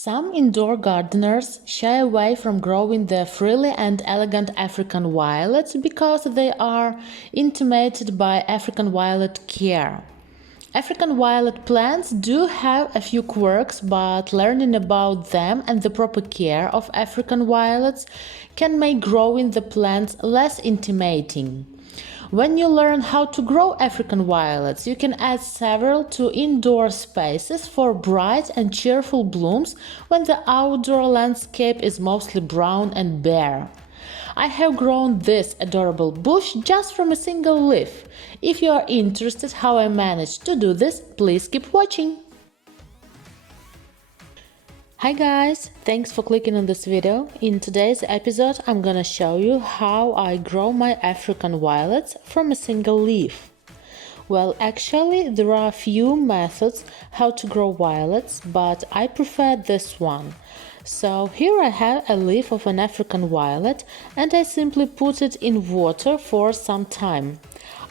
Some indoor gardeners shy away from growing the frilly and elegant African violets because they are intimidated by African violet care. African violet plants do have a few quirks, but learning about them and the proper care of African violets can make growing the plants less intimidating. When you learn how to grow African violets, you can add several to indoor spaces for bright and cheerful blooms when the outdoor landscape is mostly brown and bare. I have grown this adorable bush just from a single leaf. If you are interested how I managed to do this, please keep watching. Hi guys, thanks for clicking on this video. In today's episode I'm gonna show you how I grow my African violets from a single leaf. Well, actually there are a few methods how to grow violets, but I prefer this one. So here I have a leaf of an African violet and I simply put it in water for some time.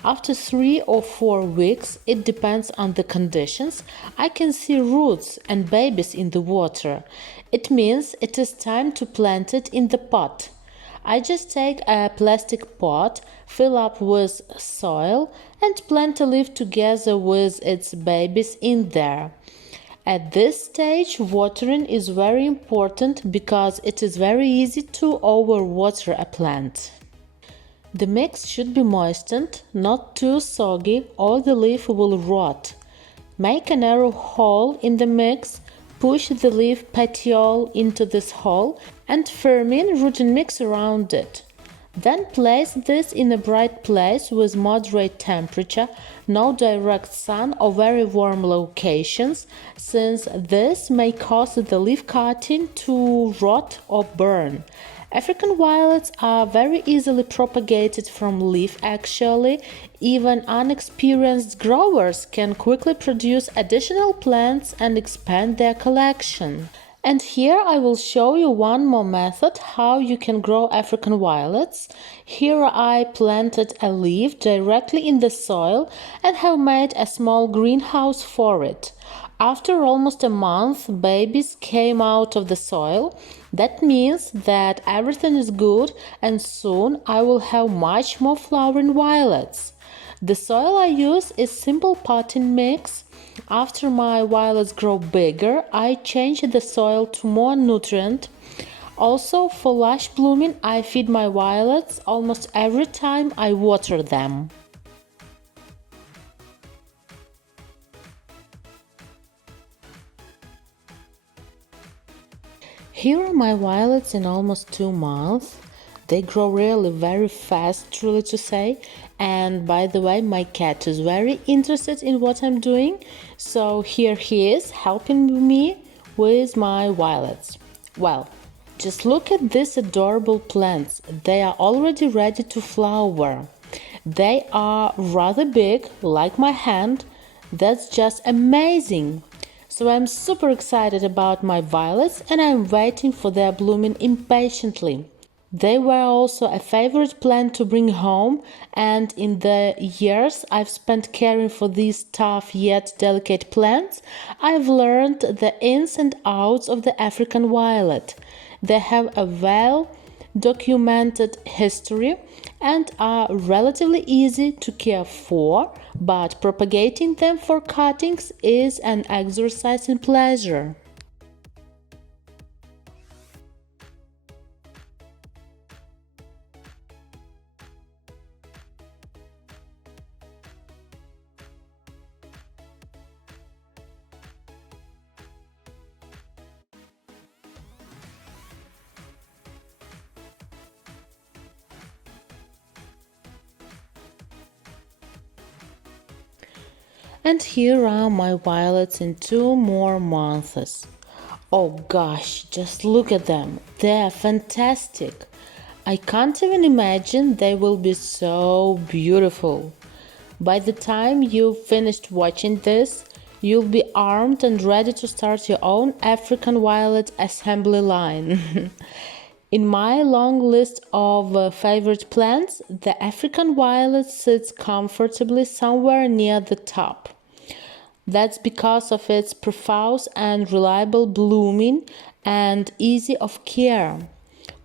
After 3 or 4 weeks, it depends on the conditions, I can see roots and babies in the water. It means it is time to plant it in the pot. I just take a plastic pot, fill up with soil and plant a leaf together with its babies in there. At this stage, watering is very important because it is very easy to overwater a plant. The mix should be moistened, not too soggy, or the leaf will rot. Make a narrow hole in the mix, push the leaf petiole into this hole and ferment rooting mix around it. Then place this in a bright place with moderate temperature, no direct sun or very warm locations, since this may cause the leaf cutting to rot or burn. African violets are very easily propagated from leaf actually. Even unexperienced growers can quickly produce additional plants and expand their collection. And here I will show you one more method how you can grow African violets. Here I planted a leaf directly in the soil and have made a small greenhouse for it. After almost a month, babies came out of the soil. That means that everything is good and soon I will have much more flowering violets. The soil I use is simple potting mix. After my violets grow bigger, I change the soil to more nutrient. Also, for lush blooming, I feed my violets almost every time I water them. Here are my violets in almost 2 months. They grow really very fast, truly to say. And by the way, my cat is very interested in what I'm doing. So here he is helping me with my violets. Well, just look at these adorable plants. They are already ready to flower. They are rather big, like my hand. That's just amazing. So I'm super excited about my violets and I'm waiting for their blooming impatiently. They were also a favorite plant to bring home, and in the years I've spent caring for these tough yet delicate plants, I've learned the ins and outs of the African violet. They have a well-documented history and are relatively easy to care for, but propagating them for cuttings is an exercise in pleasure. And here are my violets in 2 more months. Oh gosh, just look at them. They are fantastic. I can't even imagine they will be so beautiful. By the time you've finished watching this, you'll be armed and ready to start your own African violet assembly line. In my long list of favorite plants, the African violet sits comfortably somewhere near the top. That's because of its profuse and reliable blooming and easy of care.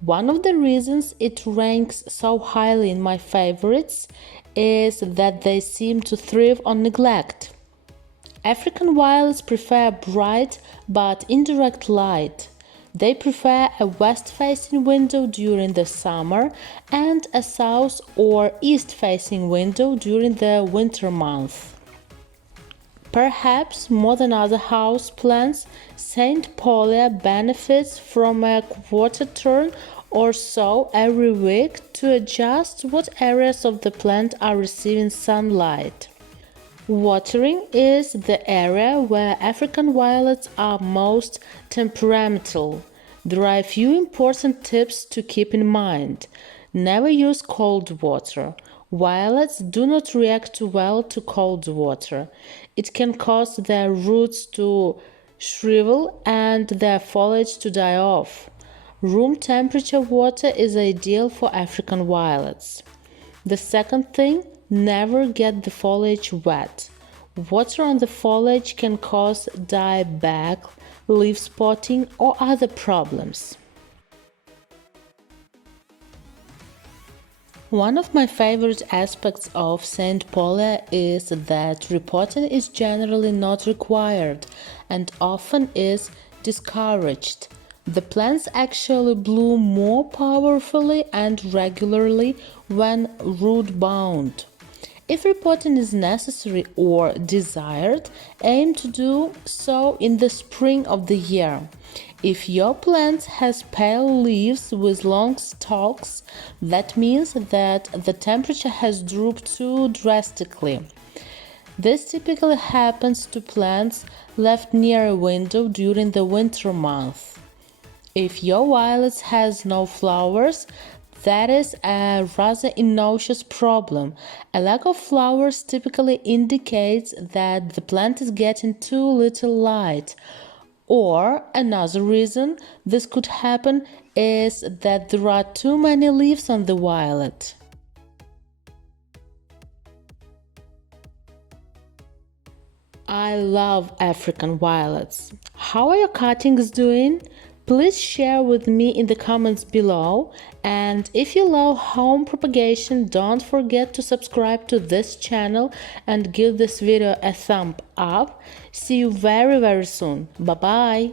One of the reasons it ranks so highly in my favorites is that they seem to thrive on neglect. African violets prefer bright but indirect light. They prefer a west-facing window during the summer and a south or east-facing window during the winter months. Perhaps more than other house plants, St. Paulia benefits from a quarter turn or so every week to adjust what areas of the plant are receiving sunlight. Watering is the area where African violets are most temperamental. There are a few important tips to keep in mind. Never use cold water. Violets do not react well to cold water. It can cause their roots to shrivel and their foliage to die off. Room temperature water is ideal for African violets. The second thing, never get the foliage wet. Water on the foliage can cause dieback, leaf spotting, or other problems. One of my favorite aspects of St. Paulia is that repotting is generally not required and often is discouraged. The plants actually bloom more powerfully and regularly when root-bound. If repotting is necessary or desired, aim to do so in the spring of the year. If your plant has pale leaves with long stalks, that means that the temperature has dropped too drastically. This typically happens to plants left near a window during the winter months. If your violet has no flowers, that is a rather innocuous problem. A lack of flowers typically indicates that the plant is getting too little light. Or another reason this could happen is that there are too many leaves on the violet. I love African violets. How are your cuttings doing? Please share with me in the comments below, and if you love home propagation, don't forget to subscribe to this channel and give this video a thumb up. See you very soon. Bye bye.